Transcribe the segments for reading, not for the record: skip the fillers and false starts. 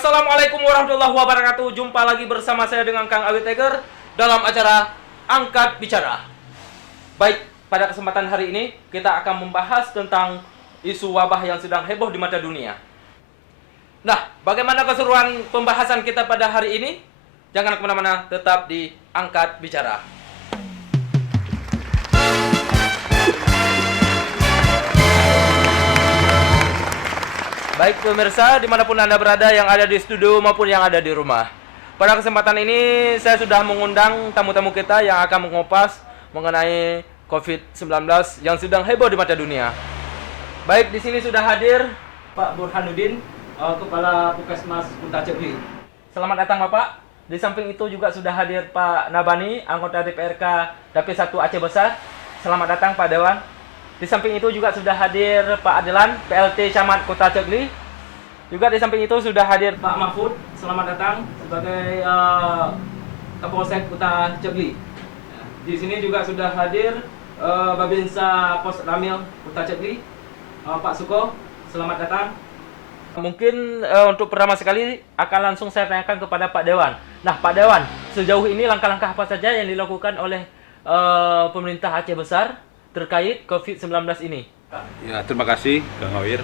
Assalamualaikum warahmatullahi wabarakatuh. Jumpa lagi bersama saya dengan Kang Awi Tiger dalam acara Angkat Bicara. Baik, pada kesempatan hari ini kita akan membahas tentang isu wabah yang sedang heboh di mata dunia. Nah, bagaimana keseruan pembahasan kita pada hari ini? Jangan kemana-mana, tetap di Angkat Bicara. Baik pemirsa, dimanapun Anda berada, yang ada di studio maupun yang ada di rumah. Pada kesempatan ini, saya sudah mengundang tamu-tamu kita yang akan mengupas mengenai COVID-19 yang sedang heboh di mata dunia. Baik, di sini sudah hadir Pak Burhanuddin, Kepala Puskesmas Kuta Cegli. Selamat datang Bapak. Di samping itu juga sudah hadir Pak Nabani, anggota DPRK Dapil 1 Aceh Besar. Selamat datang Pak Dewan. Di samping itu juga sudah hadir Pak Adelan, PLT Camat Kota Cegli. Juga di samping itu sudah hadir Pak Mahfud. Selamat datang sebagai Kapolsek Kota Cegli. Di sini juga sudah hadir Babinsa Pos Ramil Kota Cegli, Pak Suko. Selamat datang. Mungkin untuk pertama sekali akan langsung saya tanyakan kepada Pak Dewan. Nah, Pak Dewan, sejauh ini langkah-langkah apa saja yang dilakukan oleh pemerintah Aceh Besar terkait COVID-19 ini? Ya, terima kasih Kang Awir.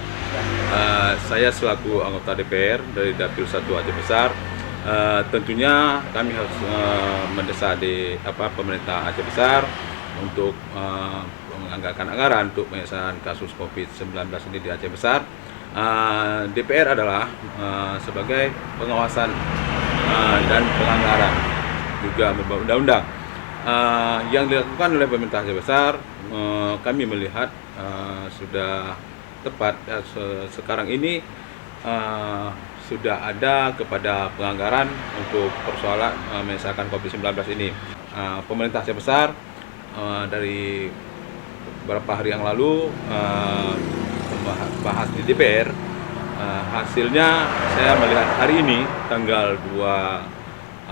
Saya selaku anggota DPR dari Dapil 1 Aceh Besar, tentunya kami harus mendesak pemerintah Aceh Besar untuk menganggarkan anggaran untuk penyelesaian kasus COVID-19 ini di Aceh Besar. DPR adalah sebagai pengawasan dan penganggaran, juga membuat undang-undang. Yang dilakukan oleh pemerintah Aceh Besar, kami melihat sudah tepat. Sekarang ini sudah ada kepada penganggaran untuk persoalan menyelesaikan COVID-19 ini. Pemerintah Aceh Besar dari beberapa hari yang lalu membahas di DPR. Hasilnya saya melihat hari ini tanggal 2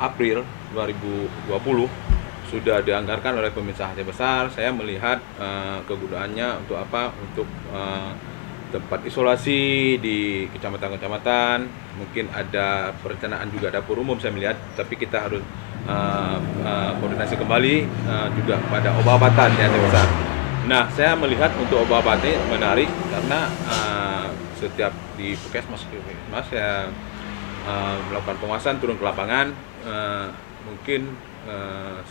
April 2020 sudah dianggarkan oleh pemerintah Aceh Besar. Saya melihat kegunaannya untuk apa? Untuk tempat isolasi di kecamatan-kecamatan. Mungkin ada perencanaan juga dapur umum saya melihat, tapi kita harus koordinasi kembali juga pada obat-obatan di Aceh Besar. Nah, saya melihat untuk obat-obatnya menarik karena setiap di puskesmas saya melakukan pengawasan, turun ke lapangan, mungkin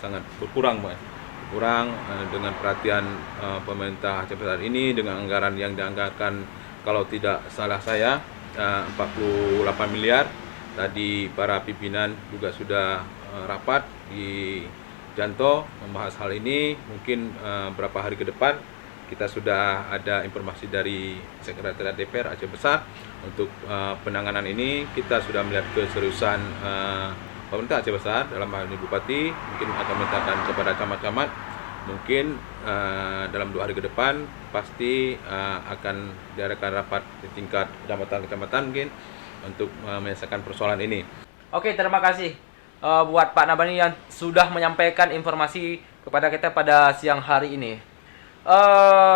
sangat berkurang dengan perhatian pemerintah Aceh Besar ini dengan anggaran yang dianggarkan, kalau tidak salah saya 48 miliar. Tadi para pimpinan juga sudah rapat di Janto membahas hal ini. Mungkin beberapa hari ke depan kita sudah ada informasi dari Sekretariat DPR Aceh Besar untuk penanganan ini. Kita sudah melihat keseriusan pemerintah Aceh Besar dalam hal ini Bupati, mungkin akan mintakan kepada camat-camat, mungkin dalam 2 hari ke depan pasti akan diadakan rapat di tingkat kecamatan-kecamatan mungkin untuk menyelesaikan persoalan ini. Oke, terima kasih buat Pak Nabani yang sudah menyampaikan informasi kepada kita pada siang hari ini.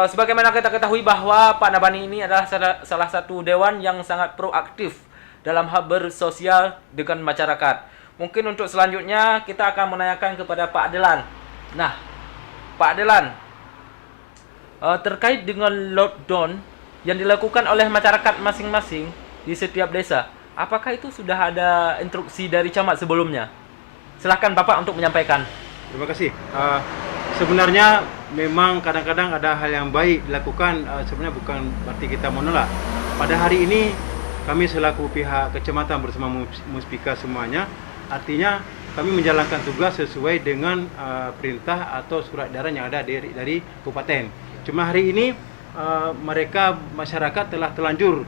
Sebagaimana kita ketahui bahwa Pak Nabani ini adalah salah satu dewan yang sangat proaktif dalam hal bersosial dengan masyarakat. Mungkin untuk selanjutnya kita akan menanyakan kepada Pak Adelan. Nah, Pak Adelan, terkait dengan lockdown yang dilakukan oleh masyarakat masing-masing di setiap desa, apakah itu sudah ada instruksi dari camat sebelumnya? Silahkan Bapak untuk menyampaikan. Terima kasih. Sebenarnya memang kadang-kadang ada hal yang baik dilakukan, sebenarnya bukan berarti kita menolak. Pada hari ini kami selaku pihak kecamatan bersama Muspika semuanya, artinya kami menjalankan tugas sesuai dengan perintah atau surat edaran yang ada dari kabupaten. Cuma hari ini masyarakat telah terlanjur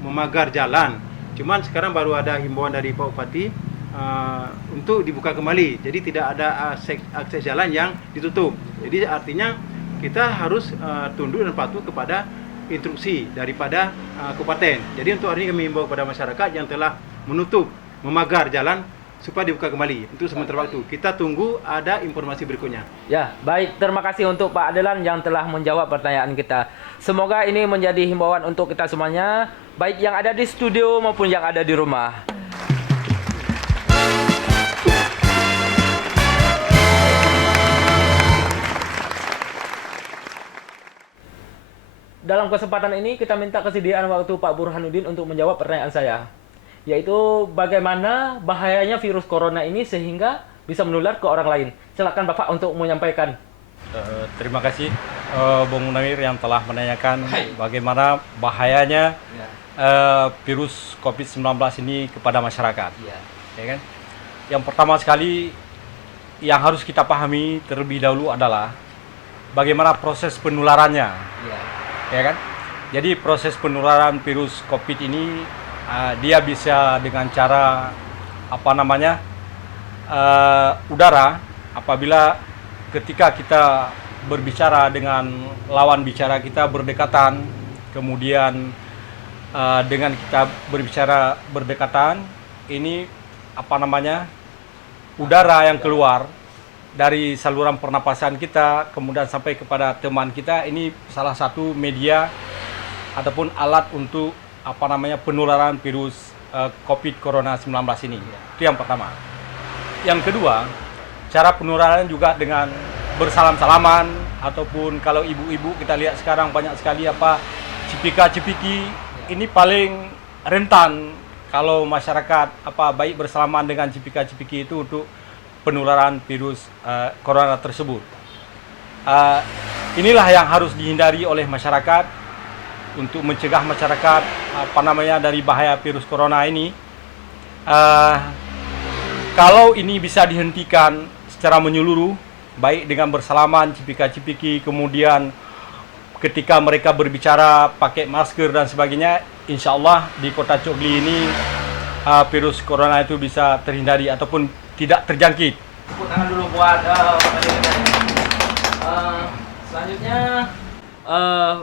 memagar jalan. Cuman sekarang baru ada himbauan dari Pak Bupati untuk dibuka kembali. Jadi tidak ada akses jalan yang ditutup. Jadi artinya kita harus tunduk dan patuh kepada instruksi daripada kabupaten. Jadi untuk hari ini kami himbau kepada masyarakat yang telah memagar jalan supaya dibuka kembali untuk sementara waktu. Kita tunggu ada informasi berikutnya. Ya, baik. Terima kasih untuk Pak Adelan yang telah menjawab pertanyaan kita. Semoga ini menjadi himbauan untuk kita semuanya, baik yang ada di studio maupun yang ada di rumah. Dalam kesempatan ini kita minta kesediaan waktu Pak Burhanuddin untuk menjawab pertanyaan saya, yaitu bagaimana bahayanya virus corona ini sehingga bisa menular ke orang lain. Silakan Bapak untuk menyampaikan. Terima kasih Bung Munawir yang telah menanyakan bagaimana bahayanya virus COVID-19 ini kepada masyarakat. Ya kan? Yang pertama sekali yang harus kita pahami terlebih dahulu adalah bagaimana proses penularannya. Ya kan? Jadi proses penularan virus COVID ini dia bisa dengan cara udara. Apabila ketika kita berbicara dengan lawan bicara kita berdekatan, kemudian dengan kita berbicara berdekatan, ini udara yang keluar dari saluran pernapasan kita kemudian sampai kepada teman kita, ini salah satu media ataupun alat untuk penularan virus COVID Corona 19 ini. Itu yang pertama. Yang kedua, cara penularan juga dengan bersalam-salaman, ataupun kalau ibu-ibu kita lihat sekarang banyak sekali cipika-cipiki. Ini paling rentan kalau masyarakat baik bersalaman dengan cipika-cipiki itu untuk penularan virus corona tersebut. Inilah yang harus dihindari oleh masyarakat untuk mencegah masyarakat dari bahaya virus corona ini. Kalau ini bisa dihentikan secara menyeluruh, baik dengan bersalaman, cipika-cipiki, kemudian ketika mereka berbicara pakai masker dan sebagainya, insya Allah di Kota Cogli ini virus corona itu bisa terhindari ataupun tidak terjangkit. Tepuk tangan dulu buat selanjutnya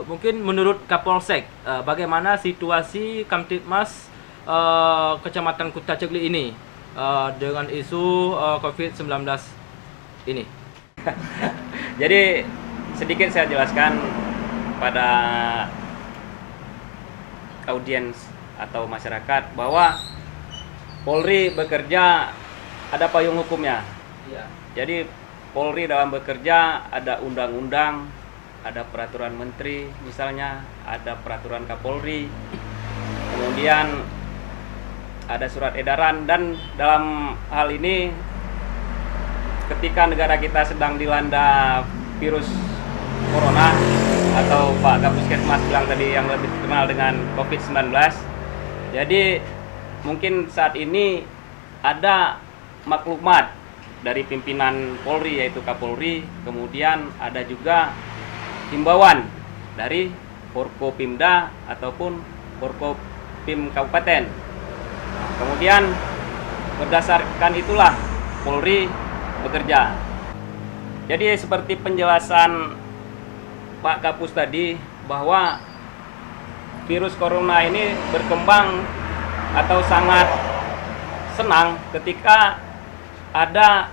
mungkin menurut Kapolsek bagaimana situasi Kamtibmas Kecamatan Kota Cogli ini dengan isu COVID-19 ini. Jadi sedikit saya jelaskan pada audiens atau masyarakat bahwa Polri bekerja ada payung hukumnya. Jadi Polri dalam bekerja ada undang-undang, ada peraturan menteri misalnya, ada peraturan Kapolri, kemudian ada surat edaran, dan dalam hal ini ketika negara kita sedang dilanda virus corona atau Pak Kapuskesmas bilang tadi yang lebih dikenal dengan COVID-19. Jadi mungkin saat ini ada maklumat dari pimpinan Polri yaitu Kapolri, kemudian ada juga himbauan dari Forkopimda ataupun Forkopim Kabupaten. Kemudian berdasarkan itulah Polri bekerja. Jadi seperti penjelasan Pak Kapus tadi bahwa virus corona ini berkembang atau sangat senang ketika ada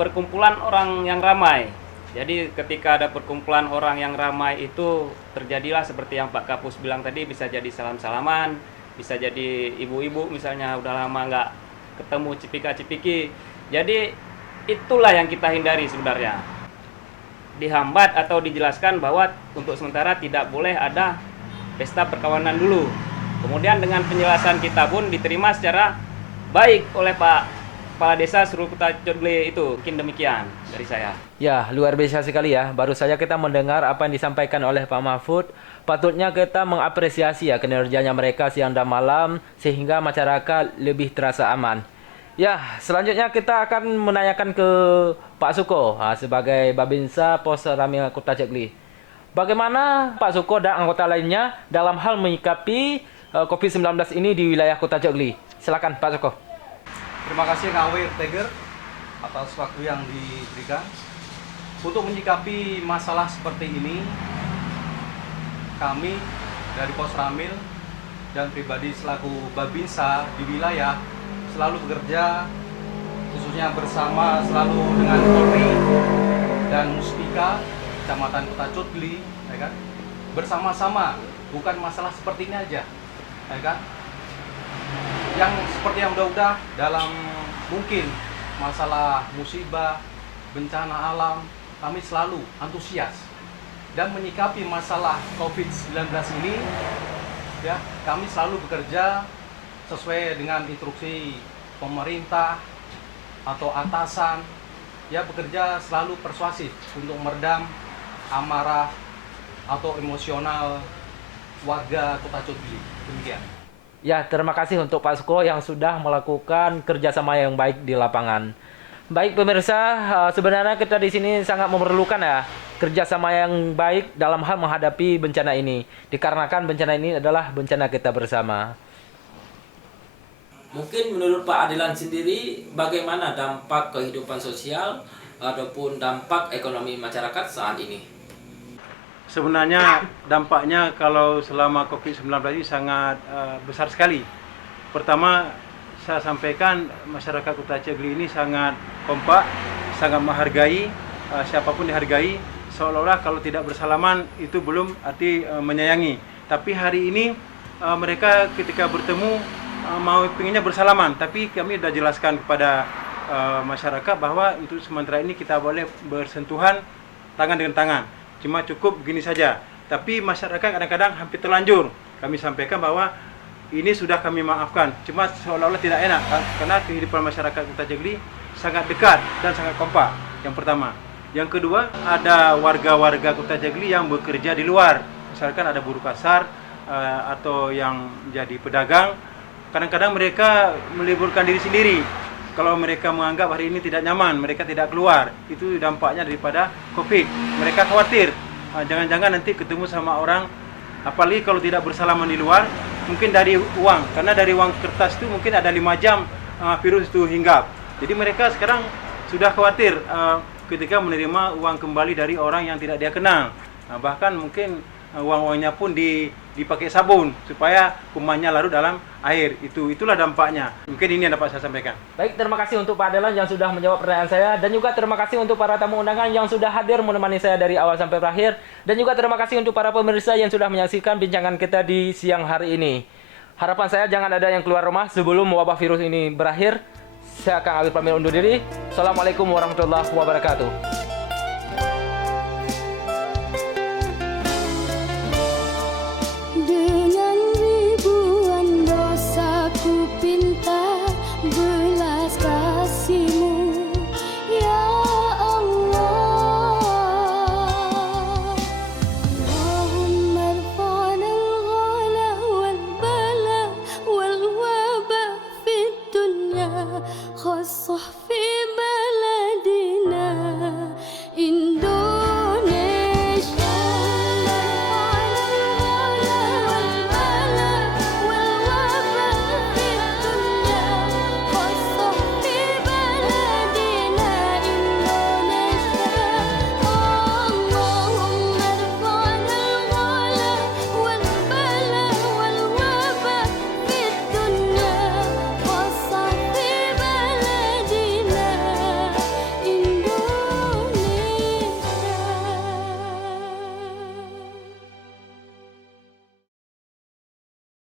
perkumpulan orang yang ramai. Jadi ketika ada perkumpulan orang yang ramai itu terjadilah seperti yang Pak Kapus bilang tadi, bisa jadi salam-salaman, bisa jadi ibu-ibu misalnya udah lama nggak ketemu cipika-cipiki. Jadi itulah yang kita hindari sebenarnya. Dihambat atau dijelaskan bahwa untuk sementara tidak boleh ada pesta perkawinan dulu. Kemudian dengan penjelasan kita pun diterima secara baik oleh Pak Kepala Desa seluruh Kota Cogli itu. Mungkin demikian dari saya. Ya, luar biasa sekali ya. Baru saja kita mendengar apa yang disampaikan oleh Pak Mahfud. Patutnya kita mengapresiasi ya kinerjanya mereka siang dan malam sehingga masyarakat lebih terasa aman. Ya, selanjutnya kita akan menanyakan ke Pak Suko sebagai Babinsa Pos Ramil Kota Cogli. Bagaimana Pak Suko dan anggota lainnya dalam hal menyikapi COVID-19 ini di wilayah Kota Cogli? Silakan Pak Suko. Terima kasih Ngawir Teger atas waktu yang diberikan. Untuk menyikapi masalah seperti ini, kami dari Pos Ramil dan pribadi selaku Babinsa di wilayah selalu bekerja khususnya bersama selalu dengan Polri dan Muspika Kecamatan Kota Cotgli, ya kan? Bersama-sama, bukan masalah seperti ini aja, ya kan? Yang seperti yang udah-udah dalam mungkin masalah musibah, bencana alam, kami selalu antusias dan menyikapi masalah COVID-19 ini, ya, kami selalu bekerja sesuai dengan instruksi pemerintah atau atasan, ya, bekerja selalu persuasif untuk meredam amarah atau emosional warga Kota Cotgli. Demikian. Ya, terima kasih untuk Pak Suko yang sudah melakukan kerjasama yang baik di lapangan. Baik pemirsa, sebenarnya kita di sini sangat memerlukan ya kerjasama yang baik dalam hal menghadapi bencana ini. Dikarenakan bencana ini adalah bencana kita bersama. Mungkin menurut Pak Adilan sendiri, bagaimana dampak kehidupan sosial ataupun dampak ekonomi masyarakat saat ini? Sebenarnya dampaknya kalau selama COVID-19 ini sangat besar sekali. Pertama, saya sampaikan masyarakat Kota Cotgli ini sangat kompak, sangat menghargai, siapapun dihargai. Seolah-olah kalau tidak bersalaman itu belum arti menyayangi. Tapi hari ini mereka ketika bertemu mau pinginnya bersalaman. Tapi kami sudah jelaskan kepada masyarakat bahwa untuk sementara ini kita boleh bersentuhan tangan dengan tangan. Cuma cukup begini saja. Tapi masyarakat kadang-kadang hampir terlanjur. Kami sampaikan bahwa ini sudah kami maafkan. Cuma seolah-olah tidak enak karena kehidupan masyarakat Kota Cotgli sangat dekat dan sangat kompak. Yang pertama. Yang kedua, ada warga-warga Kota Cotgli yang bekerja di luar. Misalkan ada buruh kasar atau yang jadi pedagang. Kadang-kadang mereka meliburkan diri sendiri. Kalau mereka menganggap hari ini tidak nyaman, mereka tidak keluar. Itu dampaknya daripada COVID. Mereka khawatir, jangan-jangan nanti ketemu sama orang, apalagi kalau tidak bersalaman di luar, mungkin dari uang. Karena dari uang kertas itu mungkin ada 5 jam virus itu hinggap. Jadi mereka sekarang sudah khawatir ketika menerima uang kembali dari orang yang tidak dia kenal. Bahkan mungkin uang-uangnya pun dipakai sabun supaya kumannya larut dalam air. Itulah dampaknya. Mungkin ini yang dapat saya sampaikan. Baik, terima kasih untuk Pak Adilan yang sudah menjawab pertanyaan saya, dan juga terima kasih untuk para tamu undangan yang sudah hadir menemani saya dari awal sampai terakhir, dan juga terima kasih untuk para pemirsa yang sudah menyaksikan bincangan kita di siang hari ini. Harapan saya jangan ada yang keluar rumah sebelum wabah virus ini berakhir. Saya akan Awir pamit undur diri. Assalamualaikum warahmatullahi wabarakatuh. Dengan ribuan dosa ku pinta belas kasih-Mu, ya Allah. Allahumma irfa'na al-ghala wal-bala wal-waba fid dunya khassah